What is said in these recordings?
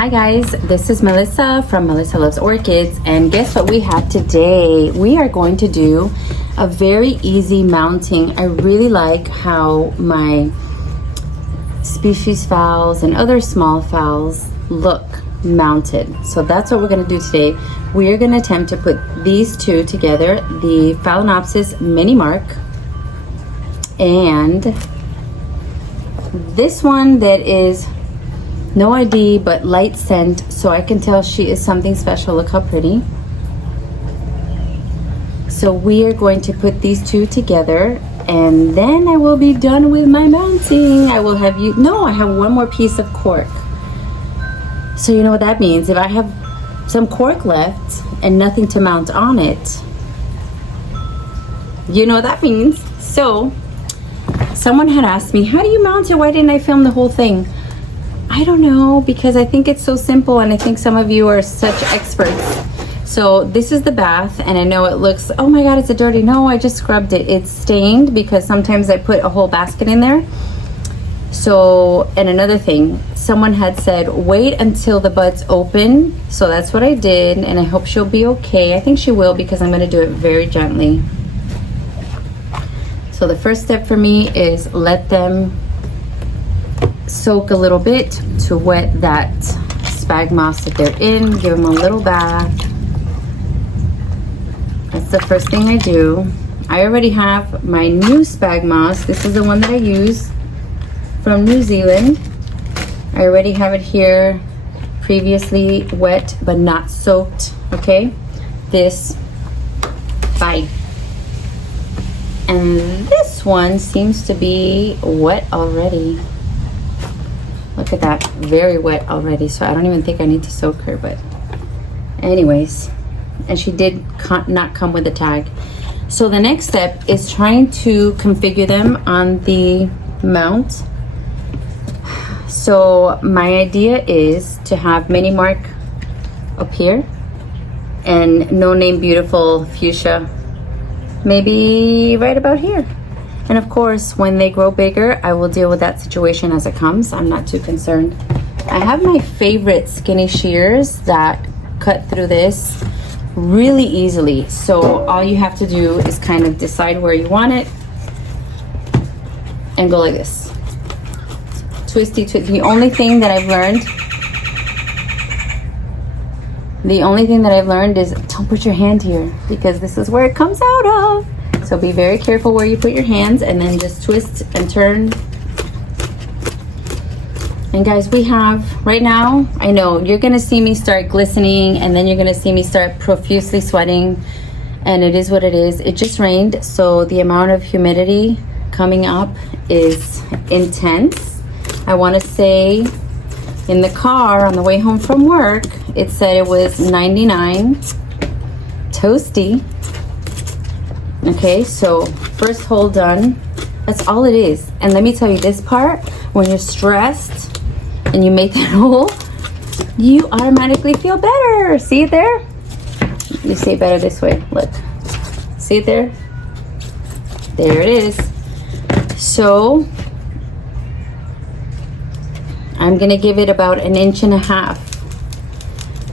Hi guys, this is Melissa from Melissa Loves Orchids, and guess what we have today? We are going to do a very easy mounting. I really like how my species phals and other small phals look mounted. So that's what we're going to do today. We are going to attempt to put these two together, the Phalaenopsis mini mark and this one that is no ID but light scent, so I can tell she is something special. Look how pretty. So we are going to put these two together and then I will be done with my mounting. I will have you no, I have one more piece of cork. So you know what that means. If I have some cork left and nothing to mount on it, you know what that means. So someone had asked me, how do you mount it? Why didn't I film the whole thing? I don't know, because I think it's so simple and I think some of you are such experts. So this is the bath, and I know it looks, oh my god, it's a dirty. No, I just scrubbed it. It's stained because sometimes I put a whole basket in there. So, and another thing, someone had said wait until the buds open. So that's what I did, and I hope she'll be okay. I think she will, because I'm going to do it very gently. So the first step for me is let them soak a little bit to wet that spag moss that they're in. Give them a little bath. That's the first thing I do. I already have my new spag moss. This is the one that I use from New Zealand. I already have it here, previously wet but not soaked. Okay, this, bye. And this one seems to be wet already. Look at that, very wet already. So I don't even think I need to soak her, but anyways. And she did not come with a tag. So the next step is trying to configure them on the mount. So my idea is to have mini mark up here and No Name Beautiful fuchsia maybe right about here. And of course, when they grow bigger, I will deal with that situation as it comes. I'm not too concerned. I have my favorite skinny shears that cut through this really easily. So all you have to do is kind of decide where you want it and go like this. Twisty, twisty. The only thing that I've learned is don't put your hand here, because this is where it comes out of. So be very careful where you put your hands, and then just twist and turn. And guys, we have right now, I know you're gonna see me start glistening, and then you're gonna see me start profusely sweating, and it is what it is. It just rained, so the amount of humidity coming up is intense. I want to say in the car on the way home from work, it said it was 99, toasty. Okay, so first hole done. That's all it is. And let me tell you, this part, when you're stressed and you make that hole, you automatically feel better. See it there? You see it better this way. Look. See it there? There it is. So I'm gonna give it about 1.5 inches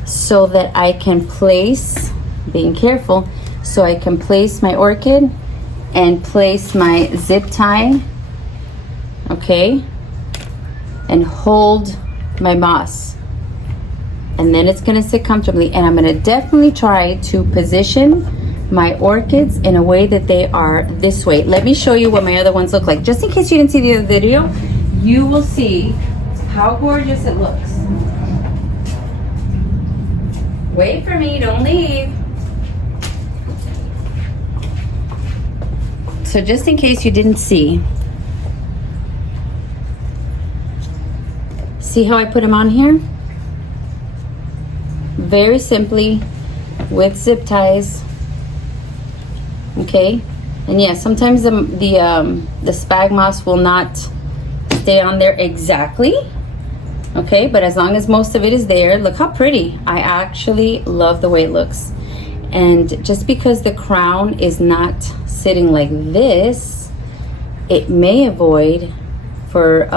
so that I can place, being careful, so I can place my orchid and place my zip tie, okay, and hold my moss. And then it's gonna sit comfortably, and I'm gonna definitely try to position my orchids in a way that they are this way. Let me show you what my other ones look like. Just in case you didn't see the other video, you will see how gorgeous it looks. Wait for me, don't leave. So just in case you didn't see how I put them on here? Very simply with zip ties. Okay, and yeah, sometimes the spag moss will not stay on there exactly. Okay, but as long as most of it is there, look how pretty. I actually love the way it looks. And just because the crown is not sitting like this, it may avoid for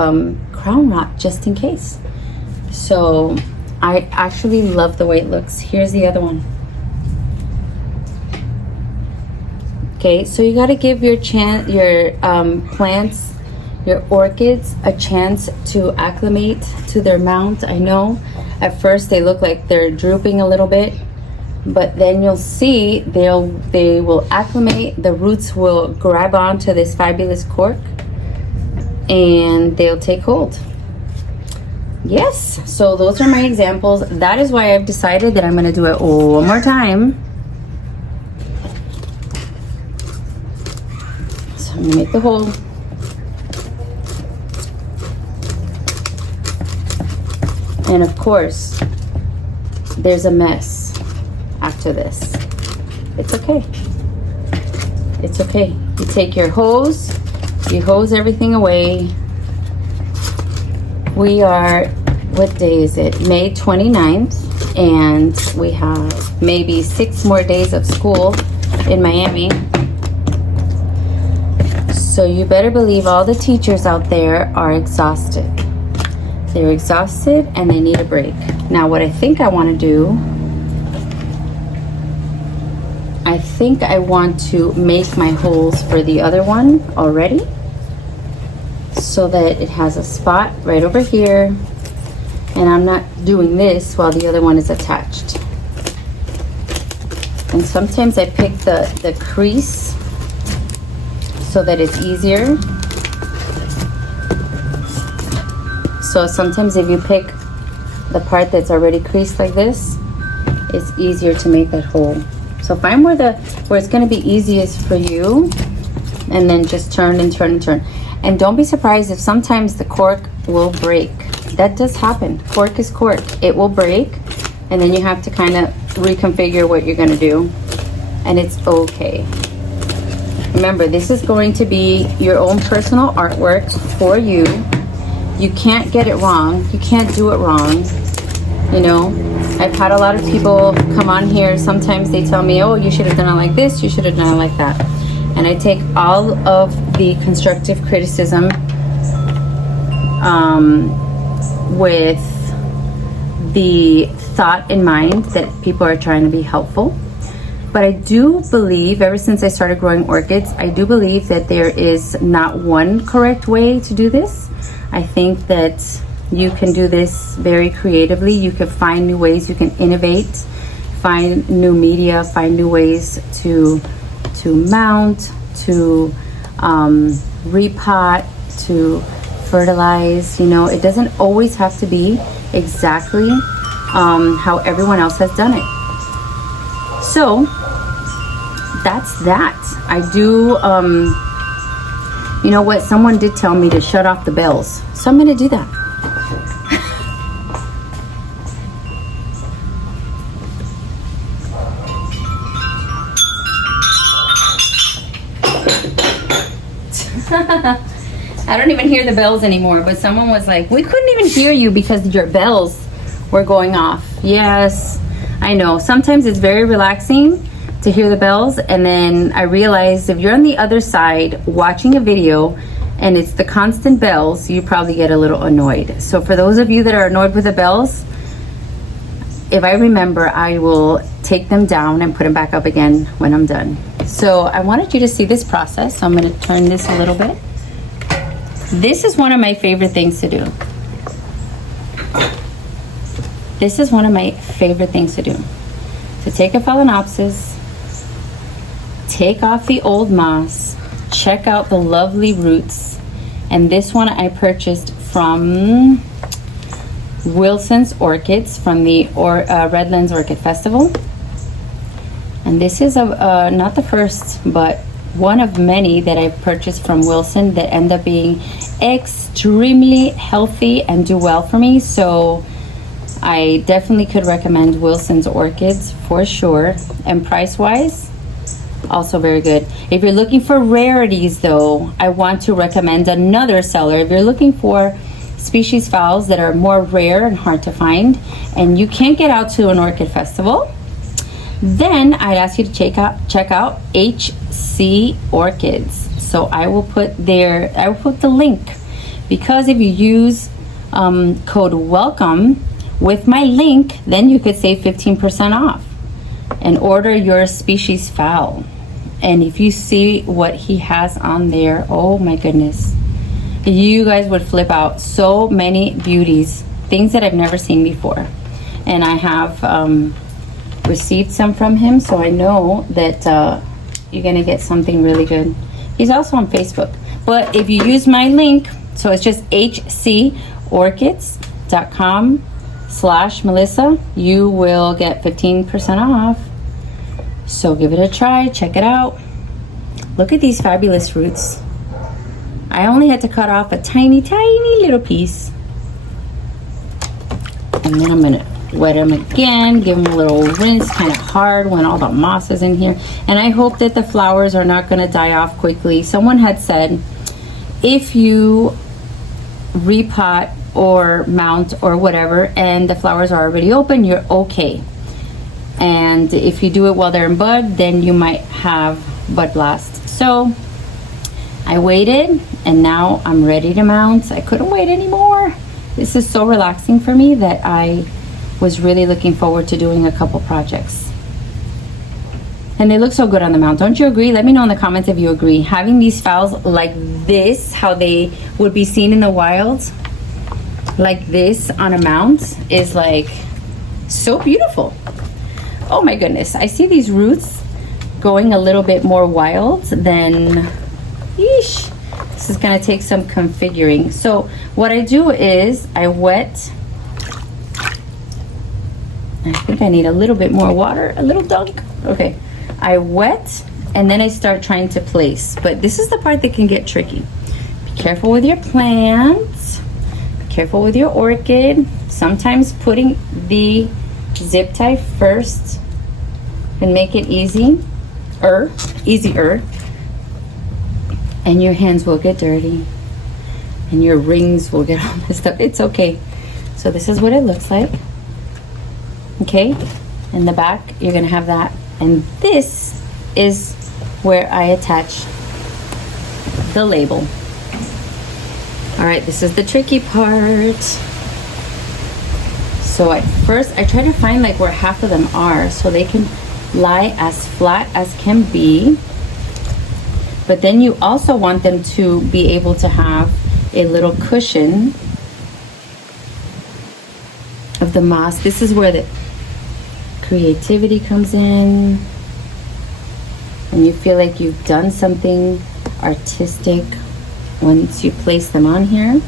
crown rot, just in case. So I actually love the way it looks. Here's the other one. Okay, so you got to give your plants, your orchids, a chance to acclimate to their mount. I know at first they look like they're drooping a little bit, but then you'll see they will acclimate. The roots will grab onto this fabulous cork and they'll take hold. Yes, so those are my examples. That is why I've decided that I'm going to do it one more time. So I'm going to make the hole. And of course, there's a mess after this. It's okay. It's okay. You take your hose, you hose everything away. We are, what day is it? May 29th, and we have maybe 6 more days of school in Miami. So you better believe all the teachers out there are exhausted. They're exhausted and they need a break. Now what I think I want to do, I think I want to make my holes for the other one already, so that it has a spot right over here, and I'm not doing this while the other one is attached. And sometimes I pick the crease so that it's easier. So sometimes if you pick the part that's already creased like this, it's easier to make that hole. So find where it's going to be easiest for you, and then just turn and turn and turn. And don't be surprised if sometimes the cork will break. That does happen. Cork is cork. It will break, and then you have to kind of reconfigure what you're going to do, and it's okay. Remember, this is going to be your own personal artwork for you. You can't get it wrong. You can't do it wrong. You know, I've had a lot of people come on here. Sometimes they tell me, oh, you should have done it like this. You should have done it like that. And I take all of the constructive criticism with the thought in mind that people are trying to be helpful. But I do believe, ever since I started growing orchids, I do believe that there is not one correct way to do this. I think that you can do this very creatively. You can find new ways, you can innovate, find new media, find new ways to mount, to repot, to fertilize. You know, it doesn't always have to be exactly how everyone else has done it. So that's that. I do, you know what, someone did tell me to shut off the bells, so I'm gonna do that. I don't even hear the bells anymore, but someone was like, we couldn't even hear you because your bells were going off. Yes, I know. Sometimes it's very relaxing to hear the bells, and then I realized if you're on the other side watching a video and it's the constant bells, you probably get a little annoyed. So for those of you that are annoyed with the bells, if I remember, I will take them down and put them back up again when I'm done. So I wanted you to see this process. So I'm going to turn this a little bit. This is one of my favorite things to do. This is one of my favorite things to do. To take a phalaenopsis, take off the old moss, check out the lovely roots. And this one I purchased from Wilson's Orchids from the Redlands Orchid Festival. And this is not the first, but one of many that I've purchased from Wilson that end up being extremely healthy and do well for me. So I definitely could recommend Wilson's Orchids for sure. And price-wise, also very good. If you're looking for rarities though, I want to recommend another seller. If you're looking for species phals that are more rare and hard to find, and you can't get out to an orchid festival, then I'd ask you to check out HC Orchids. So I will put the link, because if you use code WELCOME with my link, then you could save 15% off and order your species fowl. And if you see what he has on there, oh my goodness, you guys would flip out. So many beauties, things that I've never seen before. And I have received some from him, so I know that you're gonna get something really good. He's also on Facebook, but if you use my link, so it's just hcorchids.com/Melissa, you will get 15% off. So give it a try, check it out. Look at these fabulous roots. I only had to cut off a tiny little piece. And then I'm gonna wet them again, give them a little rinse, kind of hard when all the moss is in here. And I hope that the flowers are not gonna die off quickly. Someone had said, if you repot or mount or whatever, and the flowers are already open, you're okay. And if you do it while they're in bud, then you might have bud blast. So I waited, and now I'm ready to mount. I couldn't wait anymore. This is so relaxing for me that I was really looking forward to doing a couple projects. And they look so good on the mount. Don't you agree? Let me know in the comments if you agree. Having these fowls like this, how they would be seen in the wild, like this on a mount, is like so beautiful. Oh my goodness. I see these roots going a little bit more wild than, yeesh. This is gonna take some configuring. So what I do is I wet, I think I need a little bit more water, a little dunk. Okay, I wet and then I start trying to place. But this is the part that can get tricky. Be careful with your plants. Be careful with your orchid. Sometimes putting the zip tie first can make it easier. And your hands will get dirty and your rings will get all messed up. It's okay. So this is what it looks like. Okay, in the back you're gonna have that, and this is where I attach the label. All right, this is the tricky part. So at first I try to find like where half of them are so they can lie as flat as can be, but then you also want them to be able to have a little cushion of the moss. This is where the creativity comes in, and you feel like you've done something artistic once you place them on here.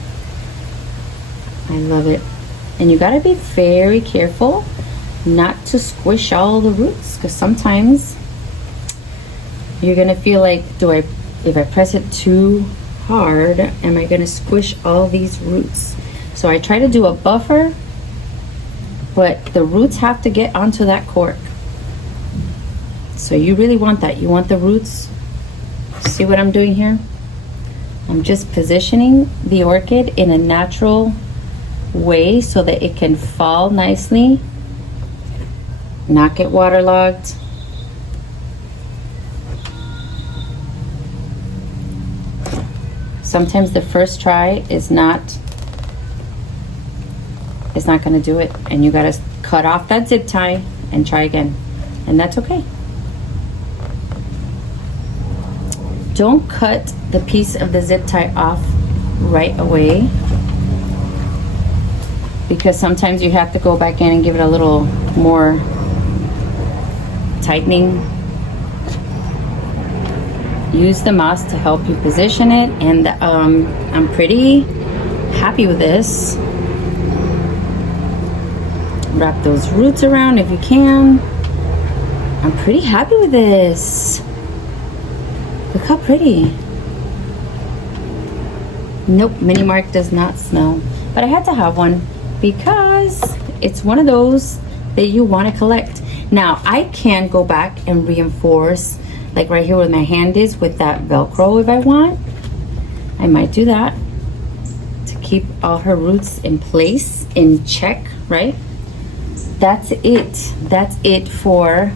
I love it. And you gotta be very careful not to squish all the roots, because sometimes you're gonna feel like, if I press it too hard, am I gonna squish all these roots? So I try to do a buffer, but the roots have to get onto that cork. So you really want that. You want the roots. See what I'm doing here? I'm just positioning the orchid in a natural way so that it can fall nicely, not get waterlogged. Sometimes the first try is not going to do it, and you got to cut off that zip tie and try again, and that's okay. Don't cut the piece of the zip tie off right away, because sometimes you have to go back in and give it a little more tightening. Use the moss to help you position it, and I'm pretty happy with this. Wrap those roots around if you can. I'm pretty happy with this. Look how pretty. Nope, Mini Mark does not smell, but I had to have one because it's one of those that you want to collect. Now I can go back and reinforce, like right here where my hand is, with that Velcro if I want. I might do that to keep all her roots in place, in check, right? That's it. That's it for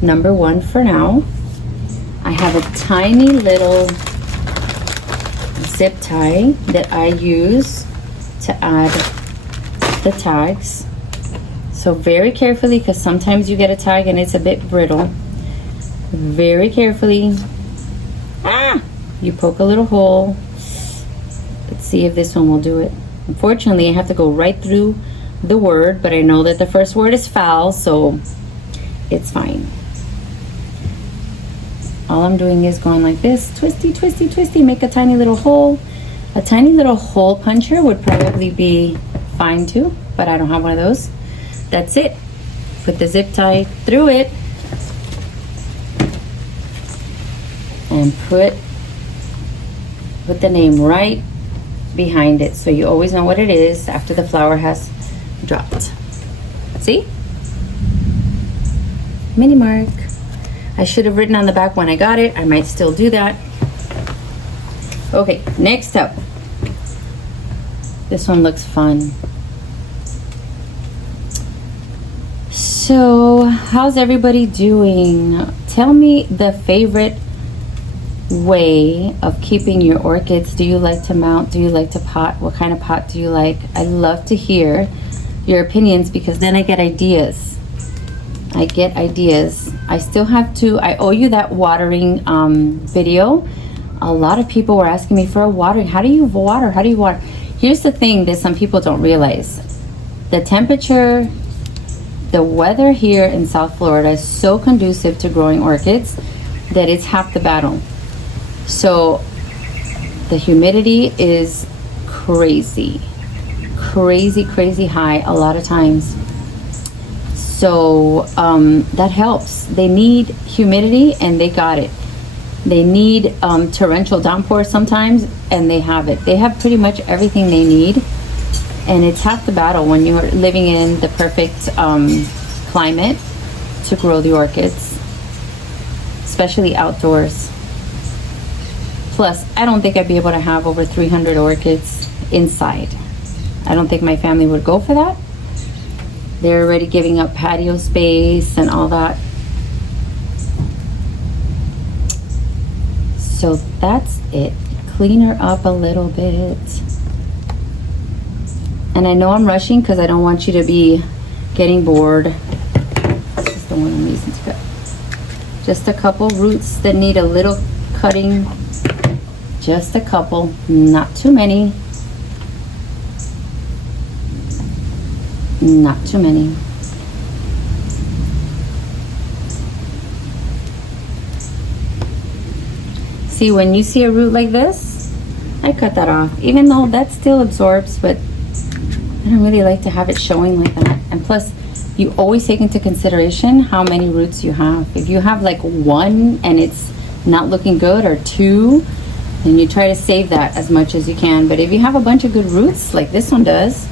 number one for now. I have a tiny little zip tie that I use to add the tags. So very carefully, because sometimes you get a tag and it's a bit brittle. Very carefully. You poke a little hole. Let's see if this one will do it. Unfortunately, I have to go right through the word, but I know that the first word is foul, so it's fine. All I'm doing is going like this, twisty, twisty, twisty, make a tiny little hole. A tiny little hole puncher would probably be fine too, but I don't have one of those. That's it. Put the zip tie through it and put the name right behind it, so you always know what it is after the flower has dropped. See? Mini mark. I should have written on the back when I got it. I might still do that. Okay, next up. This one looks fun. So, how's everybody doing? Tell me the favorite way of keeping your orchids. Do you like to mount? Do you like to pot? What kind of pot do you like? I love to hear your opinions, because then I get ideas. I still have to, I owe you that watering video. A lot of people were asking me for a watering. How do you water? How do you water? Here's the thing that some people don't realize. The temperature, the weather here in South Florida is so conducive to growing orchids that it's half the battle. So the humidity is crazy high a lot of times. So that helps. They need humidity and they got it. They need torrential downpours sometimes, and they have it. They have pretty much everything they need, and it's half the battle when you're living in the perfect climate to grow the orchids, especially outdoors. Plus, I don't think I'd be able to have over 300 orchids inside. I don't think my family would go for that. They're already giving up patio space and all that. So that's it. Clean her up a little bit. And I know I'm rushing because I don't want you to be getting bored. This is the one I'm using to cut. Just a couple roots that need a little cutting. Just a couple, not too many. Not too many. See, when you see a root like this, I cut that off. Even though that still absorbs, but I don't really like to have it showing like that. And plus, you always take into consideration how many roots you have. If you have like one and it's not looking good, or two, then you try to save that as much as you can. But if you have a bunch of good roots, like this one does,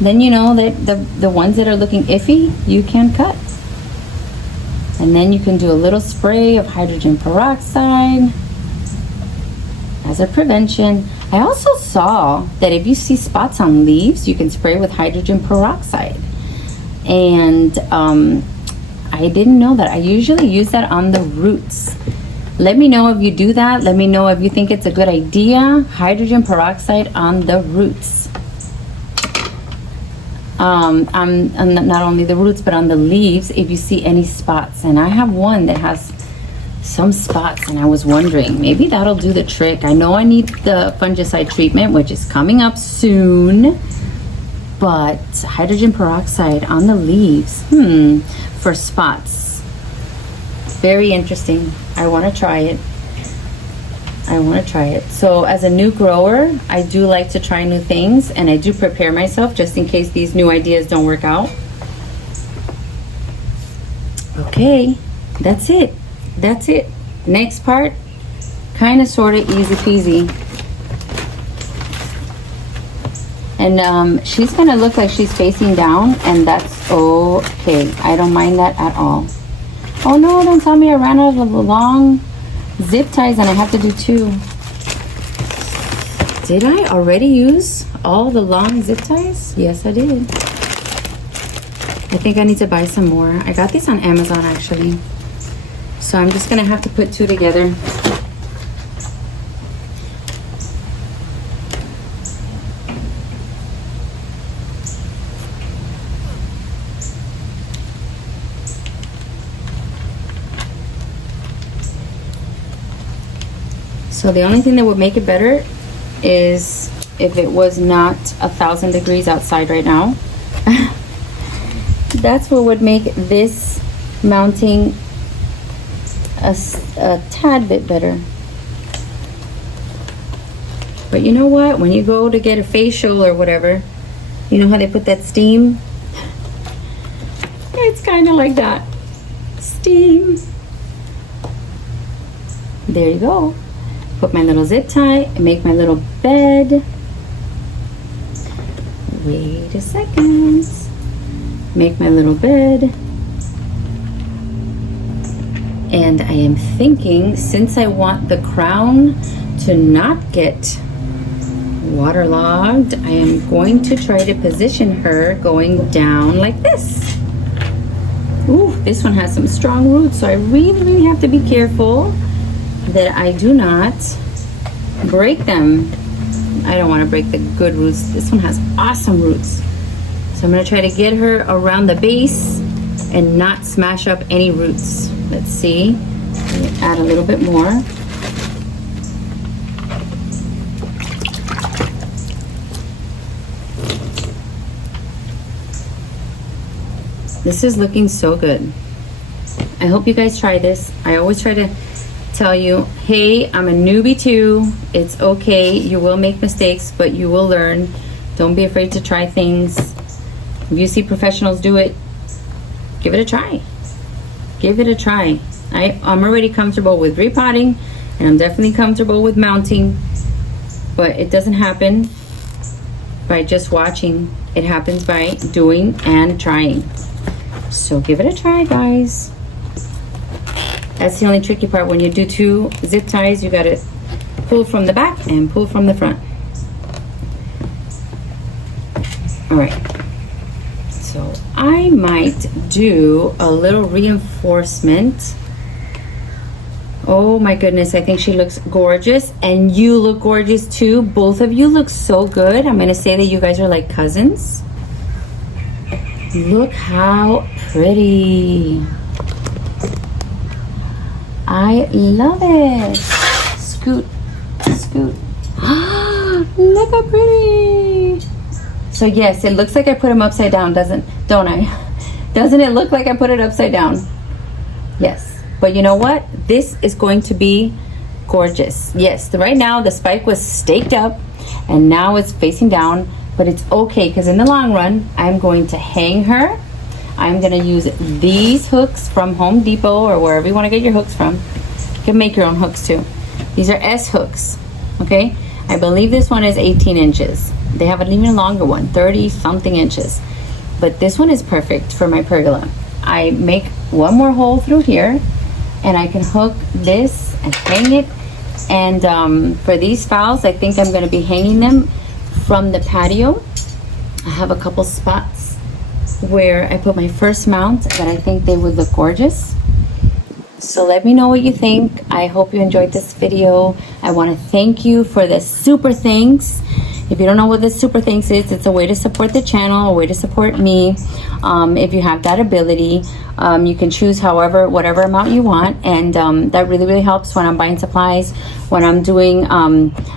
then you know that the ones that are looking iffy, you can cut. And then you can do a little spray of hydrogen peroxide as a prevention. I also saw that if you see spots on leaves, you can spray with hydrogen peroxide. And I didn't know that. I usually use that on the roots. Let me know if you do that. Let me know if you think it's a good idea. Hydrogen peroxide on the roots. On not only the roots, but on the leaves, if you see any spots. And I have one that has some spots, and I was wondering, maybe that'll do the trick. I know I need the fungicide treatment, which is coming up soon, but hydrogen peroxide on the leaves, for spots. Very interesting. I want to try it. So as a new grower, I do like to try new things, and I do prepare myself just in case these new ideas don't work out. Okay, that's it. Next part, kind of sort of easy peasy. And she's gonna look like she's facing down, and that's okay. I don't mind that at all. Oh no, don't tell me I ran out of the long zip ties and I have to do two. Did I already use all the long zip ties? Yes, I did. I think I need to buy some more. I got these on Amazon actually. So I'm just gonna have to put two together. So the only thing that would make it better is if it was not 1,000 degrees outside right now. That's what would make this mounting a tad bit better. But you know what? When you go to get a facial or whatever, you know how they put that steam? It's kind of like that. Steam. There you go. Put my little zip tie and make my little bed. Wait a second. Make my little bed. And I am thinking, since I want the crown to not get waterlogged, I am going to try to position her going down like this. Ooh, this one has some strong roots, so I really have to be careful that I do not break them. I don't want to break the good roots. This one has awesome roots. So I'm going to try to get her around the base and not smash up any roots. Let's see. Add a little bit more. This is looking so good. I hope you guys try this. I always try to tell you, hey, I'm a newbie too. It's okay. You will make mistakes, but you will learn. Don't be afraid to try things. If you see professionals do it, give it a try. Give it a try. I'm already comfortable with repotting, and I'm definitely comfortable with mounting, but it doesn't happen by just watching. It happens by doing and trying. So give it a try, guys. That's the only tricky part. When you do 2 zip ties, you gotta pull from the back and pull from the front. All right. So I might do a little reinforcement. Oh my goodness, I think she looks gorgeous, and you look gorgeous too. Both of you look so good. I'm gonna say that you guys are like cousins. Look how pretty. I love it. Scoot, scoot. Look how pretty. So yes, it looks like I put them upside down, don't I? Doesn't it look like I put it upside down? Yes, but you know what? This is going to be gorgeous. Yes, right now the spike was staked up and now it's facing down, but it's okay because in the long run, I'm going to hang her. I'm gonna use these hooks from Home Depot or wherever you wanna get your hooks from. You can make your own hooks too. These are S hooks, okay? I believe this one is 18 inches. They have an even longer one, 30 something inches. But this one is perfect for my pergola. I make one more hole through here and I can hook this and hang it. And for these fowls, I think I'm gonna be hanging them from the patio. I have a couple spots where I put my first mount that I think they would look gorgeous. So let me know what you think. I hope you enjoyed this video. I want to thank you for the super thanks. If you don't know what the super thanks is, it's a way to support the channel, a way to support me. If you have that ability, you can choose whatever amount you want, and that really helps when I'm buying supplies, when I'm doing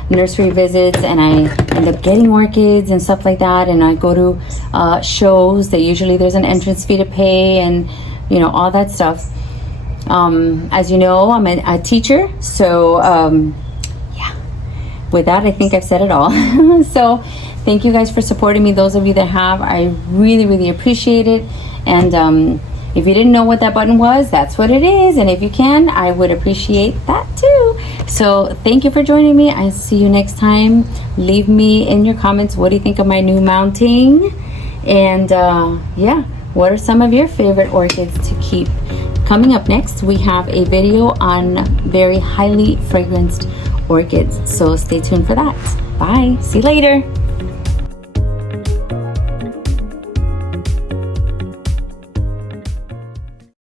nursery visits and I end up getting orchids and stuff like that, and I go to shows that usually there's an entrance fee to pay, and you know, all that stuff. As you know, I'm a teacher, so yeah, with that I think I've said it all. So thank you guys for supporting me. Those of you that have, I really appreciate it. And if you didn't know what that button was, that's what it is. And if you can, I would appreciate that too. So thank you for joining me. I'll see you next time. Leave me in your comments, what do you think of my new mounting? And yeah, what are some of your favorite orchids to keep? Coming up next, we have a video on very highly fragranced orchids. So stay tuned for that. Bye. See you later.